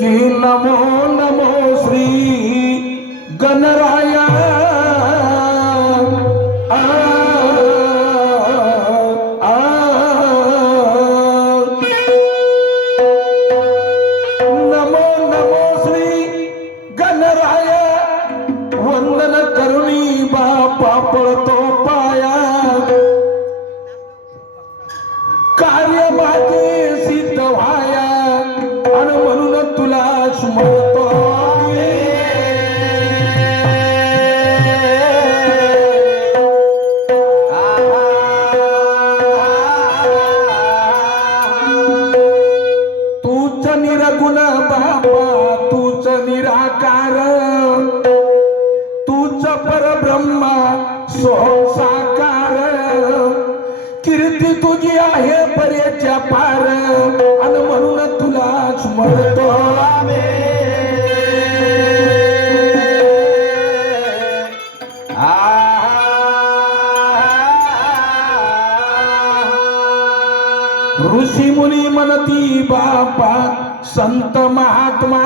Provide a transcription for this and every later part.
की नमो नमो श्री गणराया नमो नमो श्री गणराय वंदन करुणी बापा पळतो पाया कार्य माझे सिद्ध व्हाया आणि म्हणून तुला स्मरतो तूच निरगुण बापा तूच निराकार तूच परब्रह्मा साकार कीर्ती तुझी आहे परेच्या पार आणि म्हणून तुला स्मरतो ऋषी मुनी म्हणती बापा संत महात्मा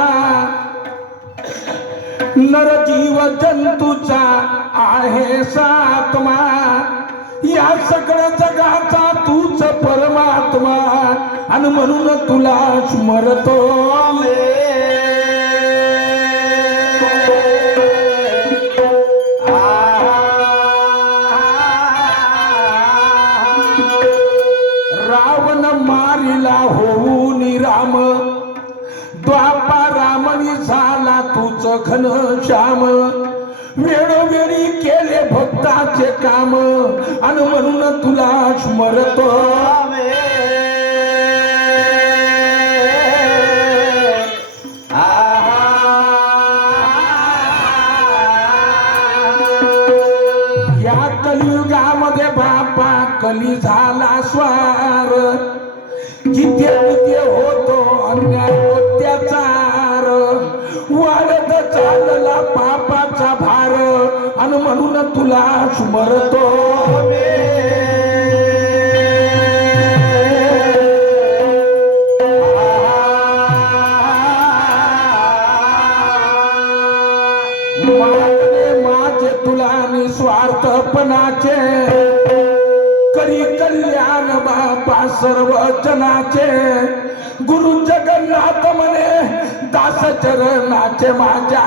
नर जीव जंतूचा आहे सात्मा या सगळ्या जगाचा तूच परमात्मा आणि म्हणून तुला स्मरतो रावण मारिला होऊन राम द्वापारामणी झाला तूच घनश्याम वेळोवेळी केले भक्ताचे काम आणि म्हणून तुला स्मरतो या कलियुगामध्ये बापा कली झाला स्वार जिथे तिथे होतो अन्याय अत्याचार वाढत चालला पापाचा भार आणि म्हणून तुला स्मरतो माझे तुला निस्वार्थपणाचे करी कल्याण बापा सर्व जनाचे गुरु जगन्नाथ म्हणे दास चरणाचे माझ्या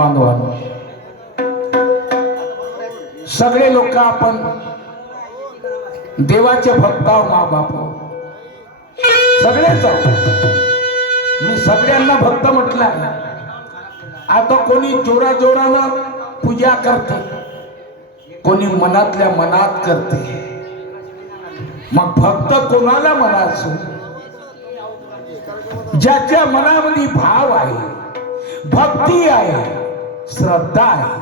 बांधवांनो, सगळे लोक आपण देवाचे भक्त आहो, मा बाप सगळेच आहो. मी सगळ्यांना भक्त म्हटलं. आता कोणी जोरा जोरानं पूजा करते, कोणी मनातल्या मनात करते. मग भक्त कोणाला म्हणायचं? ज्याच्या मनामध्ये भाव आहे, भक्ती आहे, श्रद्धा आहे,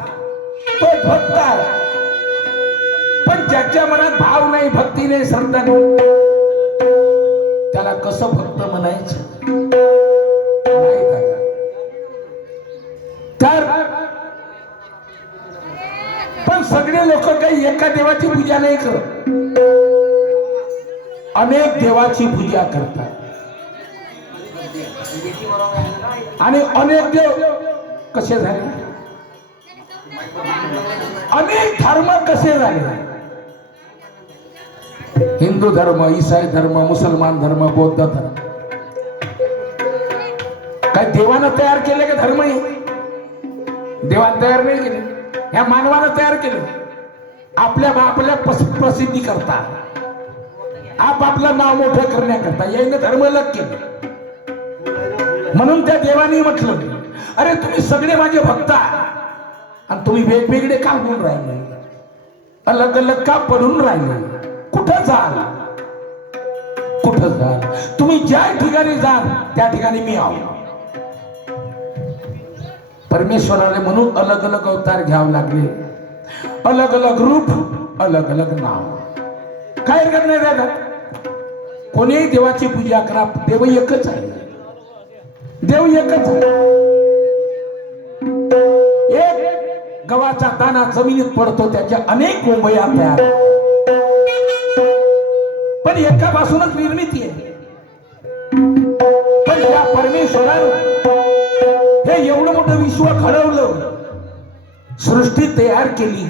तो भक्त आहे. पण ज्याच्या मनात भाव नाही, भक्ती नाही, श्रद्धा नाही, त्याला कसं भक्त म्हणायचं? नाही दादा. तर पण सगळे लोक काही एका देवाची पूजा नाही करत, अनेक देवाची पूजा करतात. आणि अनेक देव कसे झाले, अनेक धर्म कसे झाले? हिंदू धर्म, ईसाई धर्म, मुसलमान धर्म, बौद्ध धर्म. काय देवानं तयार केले का धर्म? देवानं तयार नाही केले, ह्या मानवानं तयार केले. आपल्या आपल्या प्रसिद्धी करता, आपलं नाव मोठं करण्याकरता याने धर्म अलग केले. म्हणून त्या देवानी म्हटलं, अरे तुम्ही सगळे माझे भक्त आणि तुम्ही वेगवेगळे का होऊन राहिले, अलग अलग का पडून राहिले? कुठं जाल, कुठं जाल? तुम्ही ज्या ठिकाणी जाल त्या ठिकाणी मी आहो. परमेश्वराने म्हणून अलग अलग अवतार घ्यावे लागले, अलग अलग रूप, अलग अलग नाव. काय करणार दादा? कोणीही देवाची पूजा करा, देव एकच आहे, देव एकच आहे. एक गव्हाचा दाना जमिनीत पडतो, त्याच्या अनेक मुंबया तयार, पण एकापासूनच निर्मिती आहे. पण या परमेश्वरानं हे एवढं मोठं विश्व घडवलं, सृष्टी तयार केली,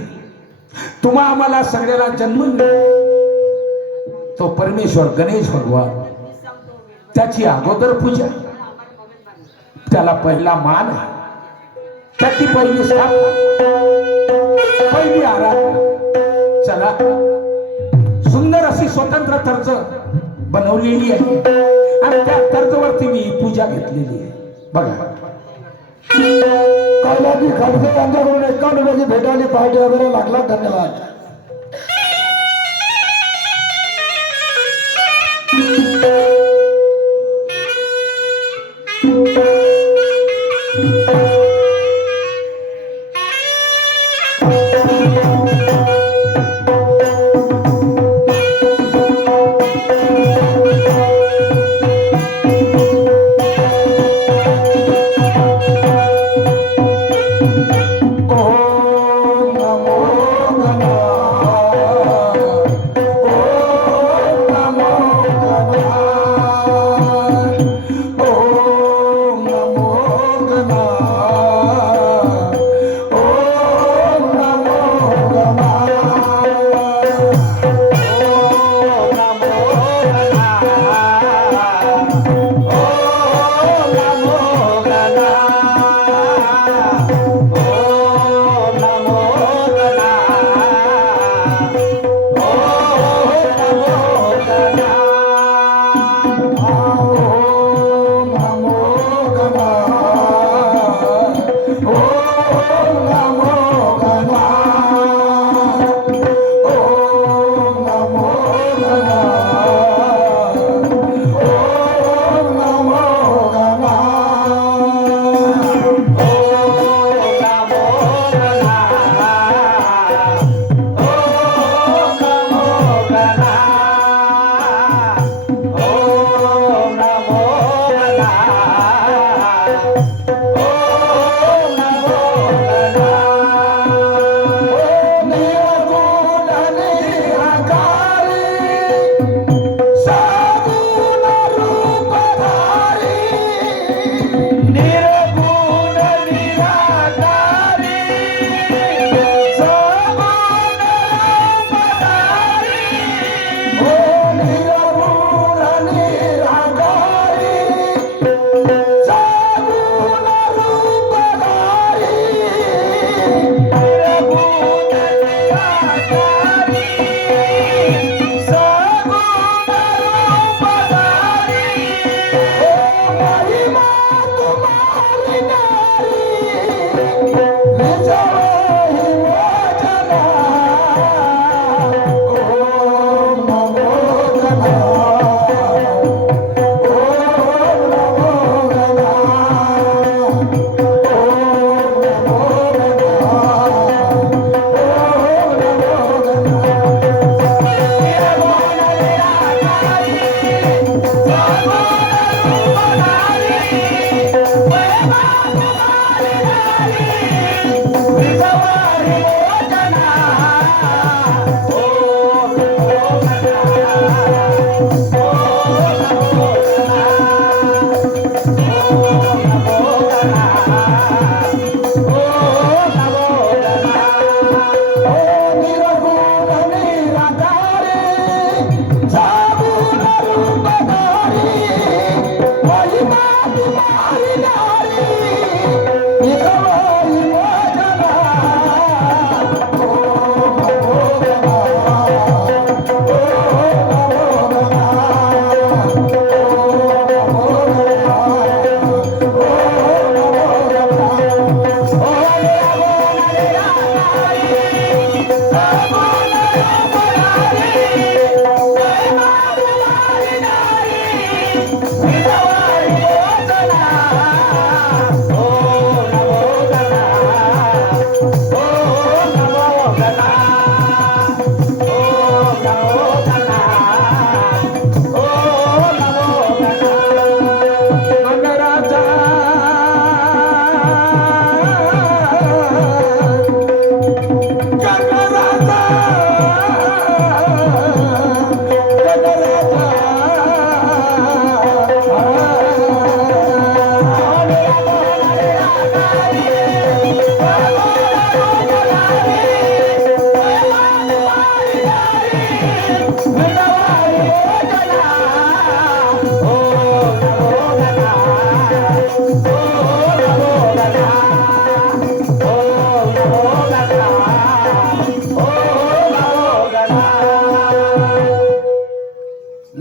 तुम्हा आम्हाला सगळ्याला जन्म दिला. तो परमेश्वर गणेश भगवान, त्याची अगोदर पूजा, त्याला पहिला मान आहे, त्याची पहिली स्थापना, पहिली आराधना. चला, सुंदर अशी स्वतंत्र तर्ज बनवलेली आहे आणि त्या तर्जवरती मी पूजा घेतलेली आहे. बघा, कैलाजी खडसे यांच्याकडून 51 रुपयाची भेटायला पार्टी वगैरे लागला. धन्यवाद. नमो गणा तुम्हारी नारी विजयी वचना ओम नमो गणा ओम नमो गणा ओम नमो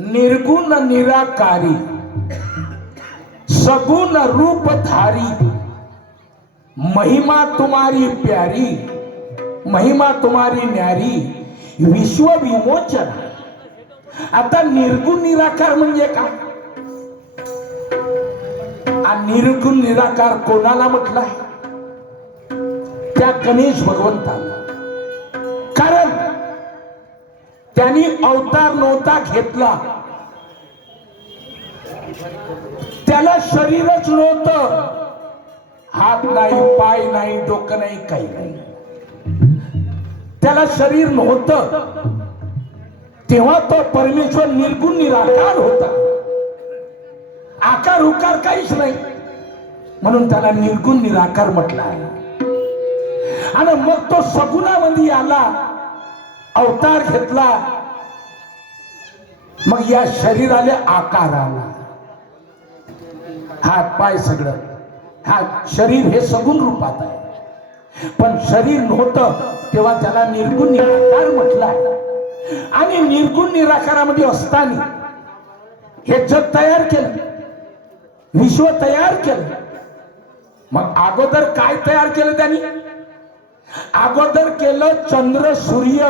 निर्गुण निराकारी सगुण रूपधारी महिमा तुम्हारी प्यारी महिमा तुम्हारी न्यारी विश्व विमोचन. आता निर्गुण निराकार म्हणजे काय? निर्गुण निराकार कोणाला म्हटलाय? त्या गणेश भगवंताला. कारण त्यांनी अवतार नव्हता घेतला, त्याला शरीरच नव्हतं, हात नाही, पाय नाही, डोकं नाही, काही नाही, त्याला शरीर नव्हतं. तेव्हा तो परमेश्वर निर्गुण निराकार होता, आकार उकार काहीच नाही, म्हणून त्याला निर्गुण निराकार म्हटलं आहे. आणि मग तो सगुणामध्ये आला, अवतार घेतला, मग या शरीराला आकार आला, हात पाय सगळं. हा शरीर हे सगुण रूपात आहे, पण शरीर नव्हतं तेव्हा त्याला निर्गुण निराकार म्हटला. आणि निर्गुण निराकारामध्ये असताना हे जग तयार केलं, विश्व तयार केलं. मग अगोदर काय तयार केलं त्यांनी? अगोदर केलं चंद्र सूर्य,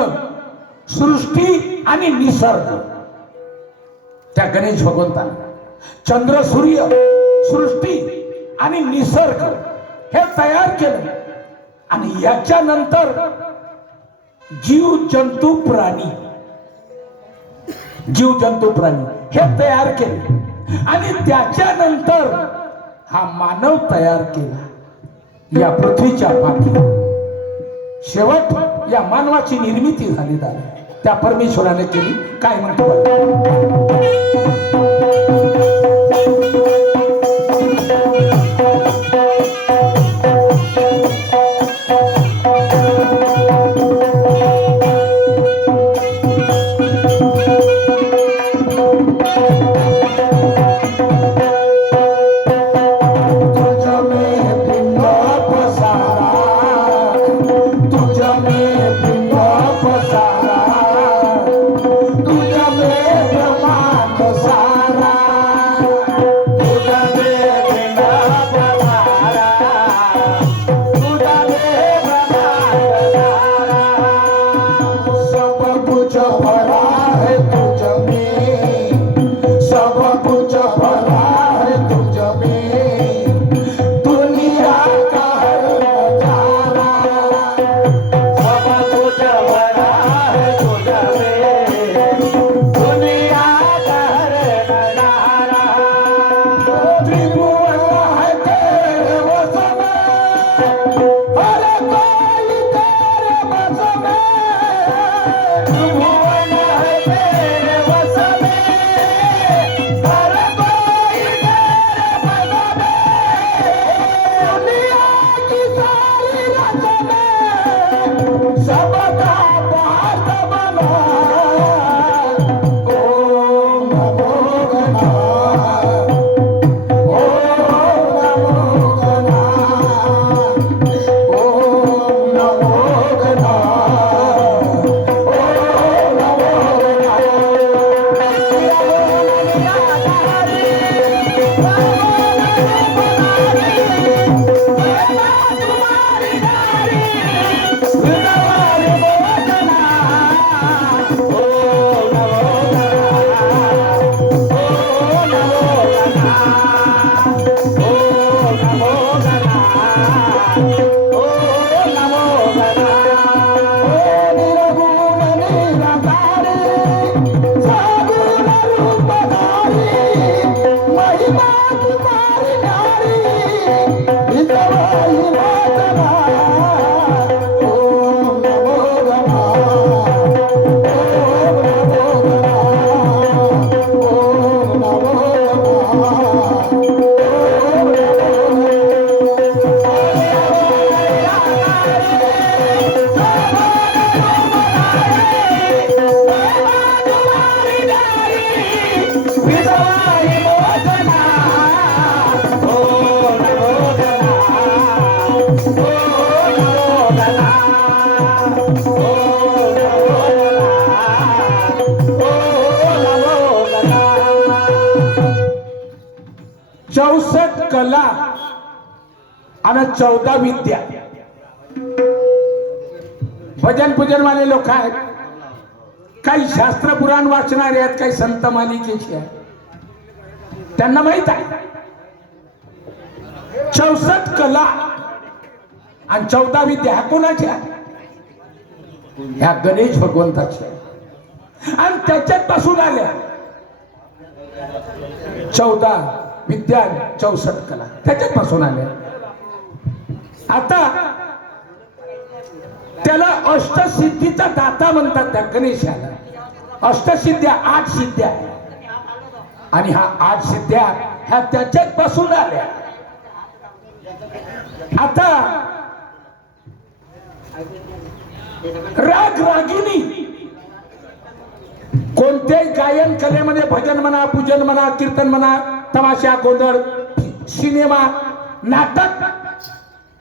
सृष्टी आणि निसर्ग. त्या गणेश भगवंतांना चंद्र सूर्य, सृष्टी आणि निसर्ग हे तयार केलं. आणि याच्यानंतर जीव जंतू प्राणी, जीव जंतू प्राणी हे तयार केले. आणि त्याच्यानंतर हा मानव तयार केला या पृथ्वीच्या पाठी. शेवट या मानवाची निर्मिती झाली आहे, त्या परमेश्वराने केली. काय म्हणतो? कला आणि 14 विद्या. भजन पूजन वाले लोक आहेत, काही शास्त्र पुराण वाचणारे आहेत, काही संत मालिकेचे आहेत. त्यांना माहित आहे 64 कला आणि 14 विद्या ह्या कोणाच्या? ह्या गणेश भगवंताच्या. आणि त्याच्यात पासून आल्या 14 विद्या 64 कला त्याच्यात पासून आल्या. आता त्याला अष्टसिद्धीचा दाता म्हणतात. त्या गणेशाला अष्टसिद्ध्या 8 सिद्ध्या आणि हा 8 सिद्ध्या ह्या त्याच्यात पासून आल्या. आता राग रागिनी कोणत्याही गायन कलेमध्ये भजन म्हणा, पूजन म्हणा, कीर्तन म्हणा, तमाशा, गोंधळ, सिनेमा, नाटक,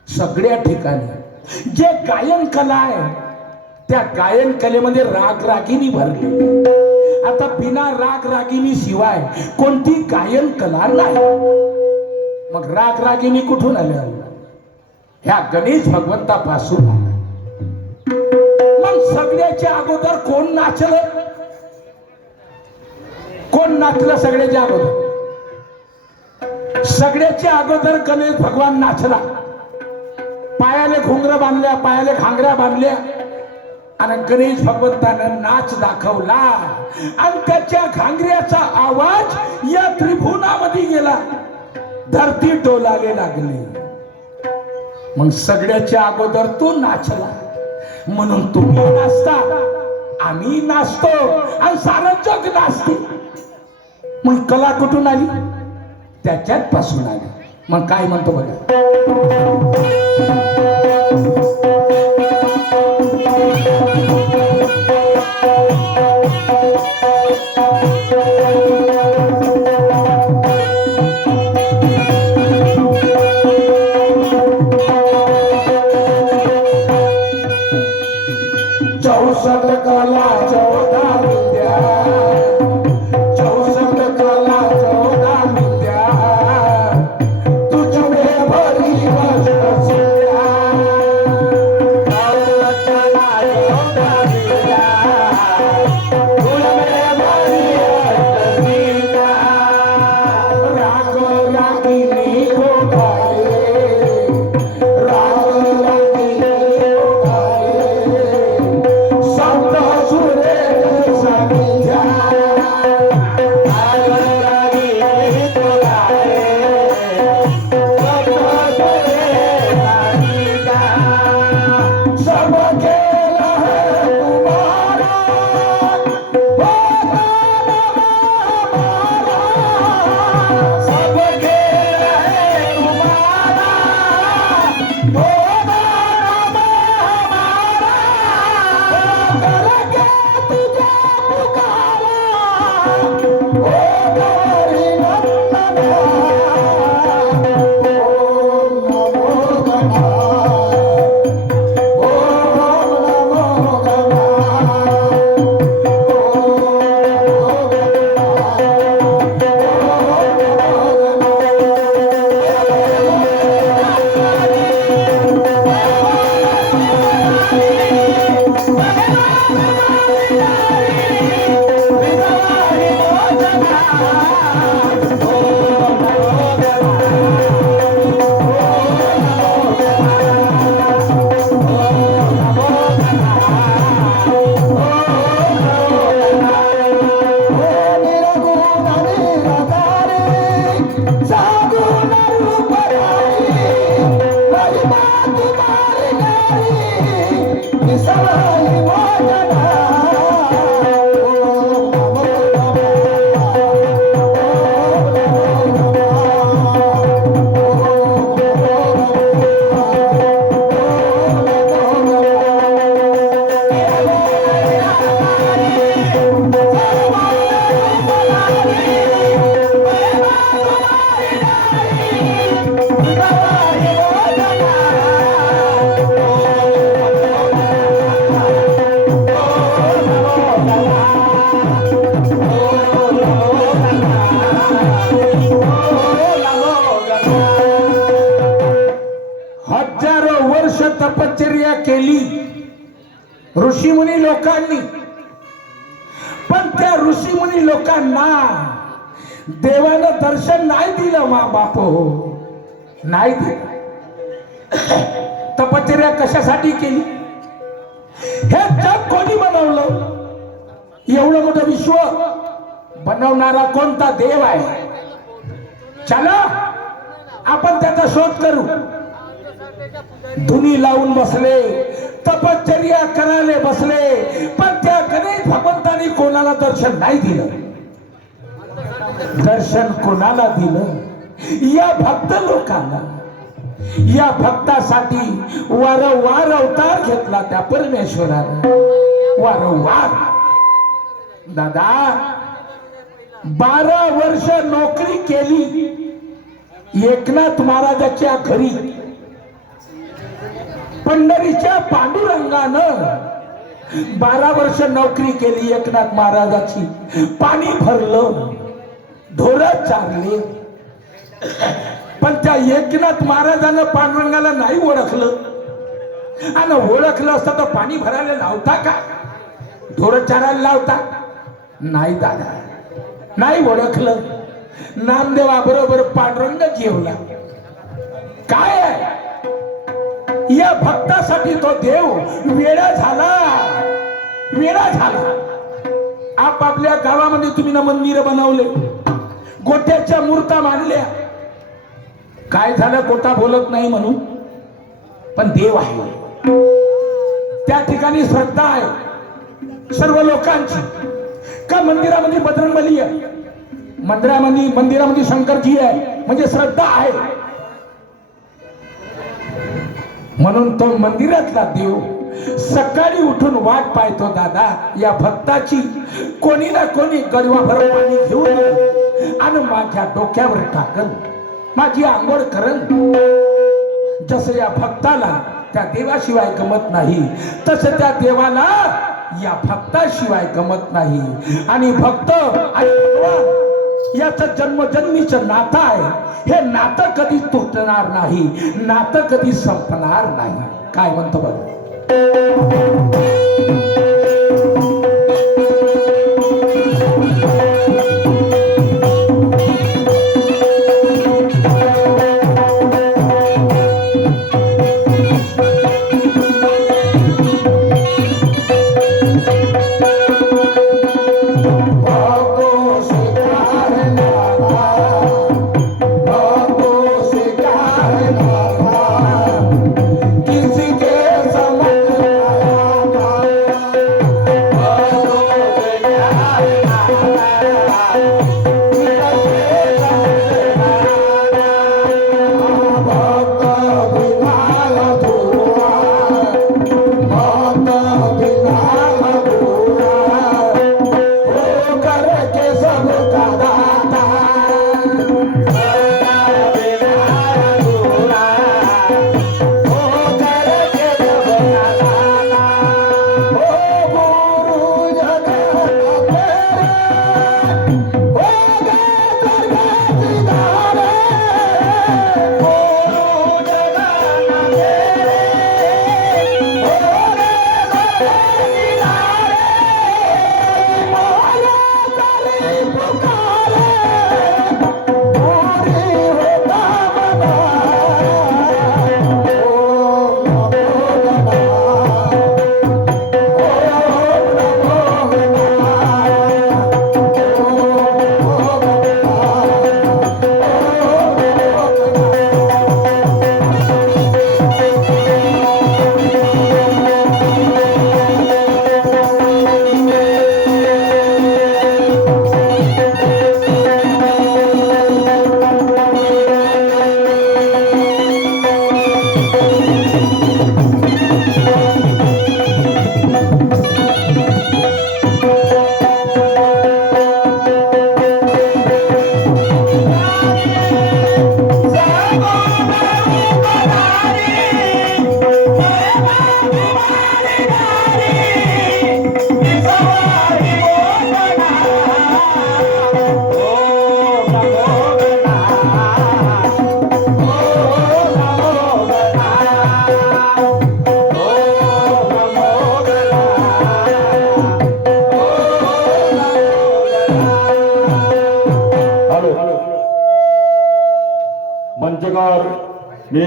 सगळ्या ठिकाणी जे गायन कला आहे त्या गायन कलेमध्ये राग रागिनी भरली. आता बिना राग रागिनी शिवाय कोणती गायन कला नाही. मग राग रागिनी कुठून आल्या? ह्या गणेश भगवंतापासून आल्या. मग सगळ्याच्या अगोदर कोण नाचलं? कोण नाचलं सगळ्याच्या अगोदर? सगळ्याच्या अगोदर गणेश भगवान नाचला. पायाले घुंगर बांधल्या, पायाले घांगऱ्या बांधल्या आणि गणेश भगवंतानं नाच दाखवला. आणि त्याच्या घांगऱ्याचा आवाज या त्रिभुवनामध्ये गेला, धरती डोलाले लागली. मग सगळ्याच्या अगोदर तो नाचला. म्हणून तुम्ही नाचता, आम्ही नाचतो आणि सारं जग नाचते. मग कला कुठून आली? त्याच्यात पासून आली. मग काय म्हणतो बघा, तपश्चर्या केली ऋषीमुनी लोकांनी, पण त्या ऋषीमुनी लोकांना देवानं दर्शन नाही दिलं. मा बाप नाही दिलं. तपश्चर्या कशासाठी केली? हे जग कोणी बनवलं? एवढं मोठं विश्व बनवणारा कोणता देव आहे? चला आपण त्याचा शोध करू. धुनी लावून बसले, तपश्चर्या करायला बसले, पण त्या गणेश भगवंतांनी कोणाला दर्शन नाही दिलं. दर्शन कोणाला दिलं? या भक्त लोकांना. या भक्तासाठी वारंवार अवतार घेतला त्या परमेश्वराने. वारंवार. दादा 12 वर्ष नोकरी केली एकनाथ महाराजाच्या घरी. पंढरीच्या पांडुरंगानं 12 वर्ष नोकरी केली एकनाथ महाराजाची. पाणी भरलं, ढोरं चारले, पण त्या एकनाथ महाराजानं पांडुरंगाला नाही ओळखलं. आणि ओळखलं असतं तर पाणी भरायला लावता का? ढोरं चारायला लावता? नाही दादा, नाही ओळखलं. नामदेवा बरोबर पांडुरंग जेवला. काय आहे? या भक्तासाठी तो देव वेडा झाला, वेडा झाला. आपापल्या गावामध्ये तुम्ही ना मंदिर बनवले, गोट्याच्या मूर्त्या मांडल्या. काय झालं? गोटा बोलत नाही म्हणून, पण देव आहे. त्या ठिकाणी श्रद्धा आहे सर्व लोकांची. का मंदिरामध्ये बजरंगबली आहे, मंदिरामध्ये शंकरजी आहे, म्हणजे श्रद्धा आहे. म्हणून तो मंदिरातला देव सकाळी उठून वाट पाहतो दादा या भक्ताची. कोणी ना कोणी गडवाभर पाणी घेऊन आणि माझ्या डोक्यावर टाकन, माझी आंघोळ करन. जसं या भक्ताला त्या देवाशिवाय गमत नाही, तसं त्या देवाला या भक्ताशिवाय गमत नाही. आणि भक्त आणि भगवान याचं जन्मजन्मीचं नातं आहे. हे नातं कधी तुटणार नाही, नातं कधी संपणार नाही. काय म्हणतो बघ? मी